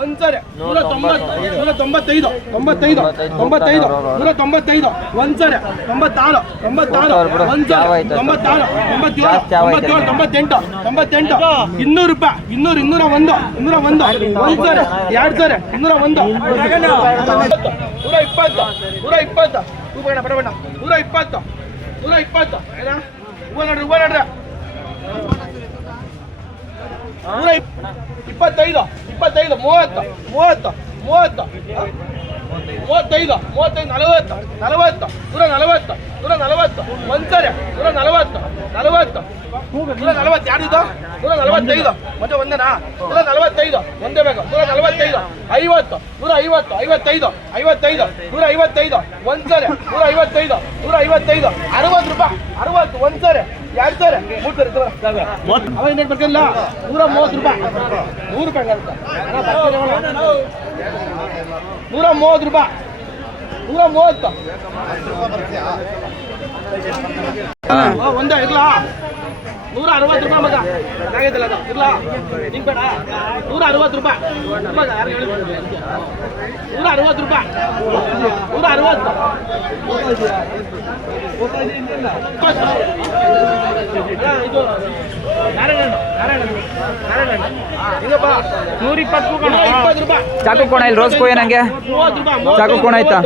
ಒಂದ್ಸರಿ 195 95 95 195 ಒಂದ್ಸರಿ 96 96 ಒಂದ್ಸರಿ 96 97 98 98 200 ರೂಪಾಯಿ 200 201 201 ಒಂದ್ಸರಿ ಎರಡು ಸರಿ 201 120 ಹೂಬೇಡ ಬಡಬೇಡ 120 120 ಏನ ಹೂವ ನೋಡ್ರಿ 25 25 30 30 30 35 35 40 40 140 140 ಒಂದ್ಸರಿ 140 40 140 ಯಾರಿದು 145 ಮತ್ತೆ ಒಂದೇನಾ 145 ಒಂದೇ ಬೇಕು 145 50 150 55 55 155 ಒಂದ್ಸರಿ 155 155 60 ರೂಪಾಯಿ 60 ಒಂದ್ಸರಿ ಎರಡು ಸರಿ ಮೂರು ಸರಿ ಅವ ಇನ್ನೇನು ಬರ್ತಿಲ್ಲ 130 ರೂಪಾಯಿ 100 ರೂಪಾಯಿ ಆಗುತ್ತೆ 130 ರೂಪಾಯಿ 130 ಒಂದೇ ಇರ್ಲಾ 160 ರೂಪಾಯಿ ಮಗ ಆಗೈತಲ್ಲ ಅದು ಇರ್ಲಾ ನಿಂಗೆ ಬೇಡ 160 ರೂಪಾಯಿ 160 ರೂಪಾಯಿ 160 ಇದು ಚಾಕು ಕೋಣ ಇಲ್ಲಿ ರೋಸ್ ಕೋಯ ನಂಗೆ ಚಾಕು ಕೋಣ ಆಯ್ತಾ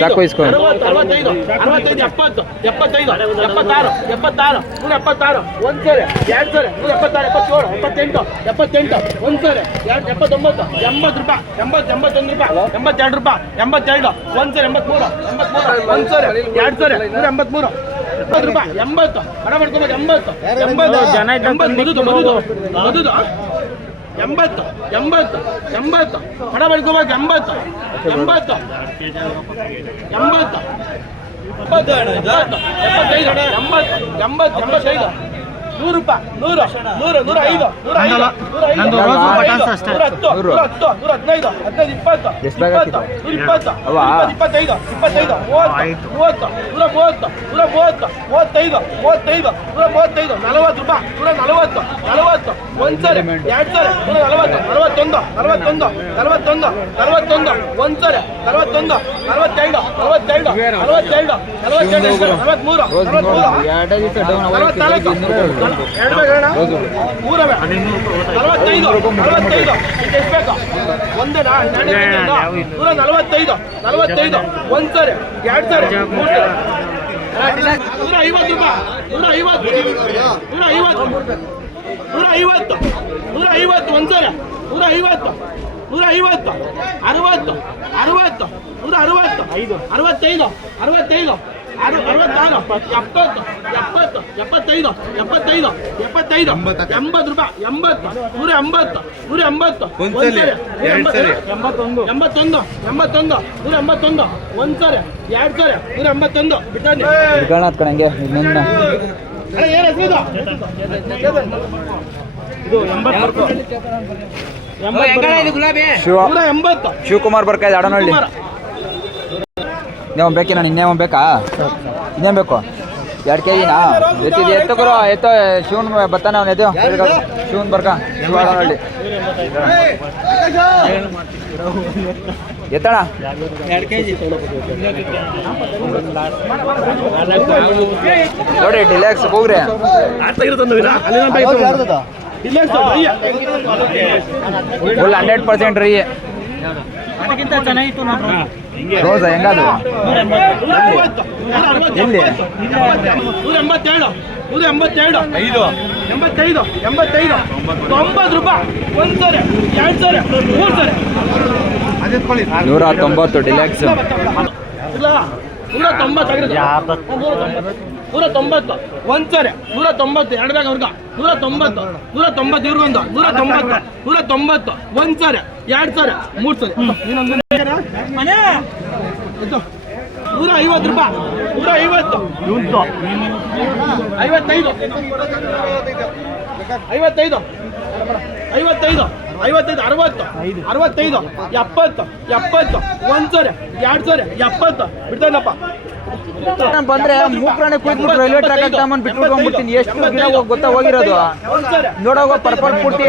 ಚಾಕು ಇಸ್ಕೊ 65 70 75 76 76 176 ಒಂದ್ಸರಿ ಎರಡು ಸರಿ 176 77 78 ಒಂದ್ಸರಿ 79 80 ರೂಪಾಯಿ 80 81 ರೂಪಾಯಿ 82 ರೂಪಾಯಿ 82 ಒಂದ್ಸರಿ 83 ಒಂದ್ಸರಿ ಎರಡು ಸರಿ 183 80 ರೂಪಾಯಿ 80 ಹಣ ಮಾಡ್ಕೋಬೇಕು 80 ಜನ 80 ಹಣ ಮಾಡ್ಕೋಬೇಕು 80 85 100 ರೂಪಾಯಿ 100 100 105 ಒಂದ್ಸರಿ ಎರಡು ಸರಿ 41 41 41 41 ಒಂದ್ಸರಿ 41 42 42 42 ಒಂದೇನಾ 145 45 ಒಂದ್ಸರಿ ಎರಡು ಸರಿ 150 ರೂಪಾಯಿ 150 ಒಂದ್ಸರಿ 150 150 60 60 160 65 65 66 70 70 75 75 80 ರೂಪಾಯಿ 80 180 81 181 ಒಂದ್ಸರಿ ಎರಡು ಸರಿ 181 ಬಿಟ್ಟಾನೆ ಅಣ್ಣ ಏನು ಹೆಸರು ಇದು 80 ಶಿವಕುಮಾರ್ ಬರ್ಕಾಯ್ದು ಅಡನಹಳ್ಳಿ ಇನ್ನೇ ಬೇಕಿ ನಾನು ಇನ್ನೇ ಬೇಕಾ ಇನ್ನೇನು ಬೇಕು 2 ಕೆಜಿನಾ ಎತ್ತಿದೆ ಎತ್ತು ಗುರು ಎತ್ತು ಶಿವನ್ ಬರ್ತಾನೆ ಅವನು ಎದ್ದು ಶಿವನ್ ಬರ್ಕ ಶಿವ ಅಡನಹಳ್ಳಿ ಎತ್ತಣ 2 ಕೆಜಿ ನೋಡಿ ಡಿಲೆಕ್ಸ್ ಹೋಗ್ರಿ ಫುಲ್ 100% ರೀ ಅದಕ್ಕಿಂತ ಚೆನ್ನಾಗಿತ್ತು ರೋಸ ಹೆಂಗಾದ್ರು ಎಲ್ಲಿ 187 85 90 ರೂಪಾಯಿ ಒಂದ್ಸರಿ ಎರಡು ಸರಿ ಮೂರು ಸರಿ 190 ಡಿಲೆಕ್ಸ್ ಇಲ್ಲ 190 ಒಂದ್ಸರಿ 190 ಎರಡು ಬ್ಯಾಗ್ ಅವ್ರಿಗೆ 190 ಇವ್ರಿಗೊಂದು 190 ಒಂದ್ಸರಿ ಎರಡು ಸರಿ ಮೂರು ಸರಿ 150 ರೂಪಾಯಿ 150 55 55 55 60 65 70 ಒಂದ್ಸರಿ ಎರಡು ಸರಿ 70 ಬಿಡ್ತಾನಪ್ಪ ಬಂದ್ರೆ ಮೂಕ್ರಾಣೆ ಕುಯ್ದ್ಬಿಟ್ಟು ರೈಲ್ವೆ ಟ್ರ್ಯಾಕ್ ತಗೊಂಡ್ ಬಿಟ್ಬಿಡ್ತೀನಿ ಎಷ್ಟು ಗಿಡ ಗೊತ್ತಾ ಹೋಗಿರೋದು ನೋಡೋಗ ಪರ್ಪಲ್ ಪುಟ್ಟಿ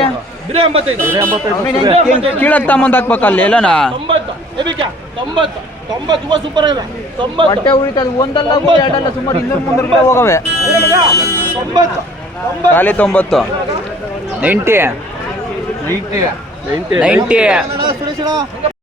ಬಿರೆ 85 ಕೀಳಕ್ ತಮ್ಮಂದ್ ಹಾಕ್ಬೇಕು ಅಲ್ಲಿ ಎಲ್ಲನ 90 ಎಬಿಕ 90 90 ಸೂಪರ್ ಆಗಿದೆ 90 ಹೊಟ್ಟೆ ಉಳಿತದ ಒಂದಲ್ಲ ಎರಡಲ್ಲ ಸುಮಾರು 200 ಹೋಗವೆ 90 ಖಾಲಿ 90 90 90